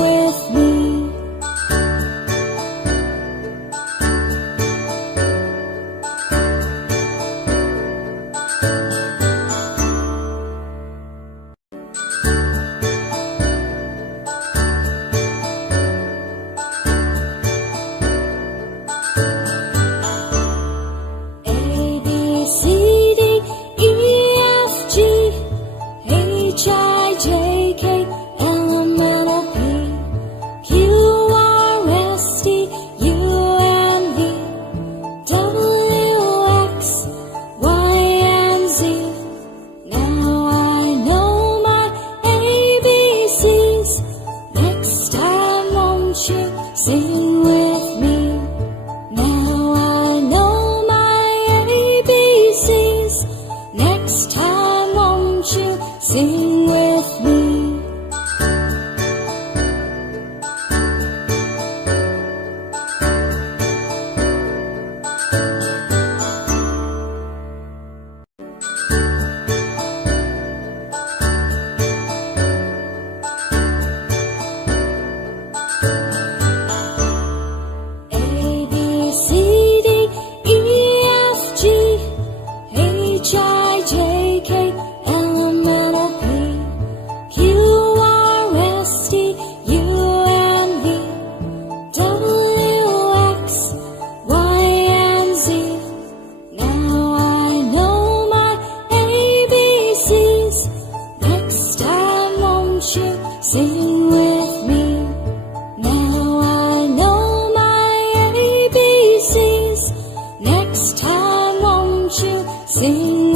with me. Sing with me. Now I know my ABCs. Next time won't you sing with me? Sing with me. Now I know my ABCs. Next time won't you sing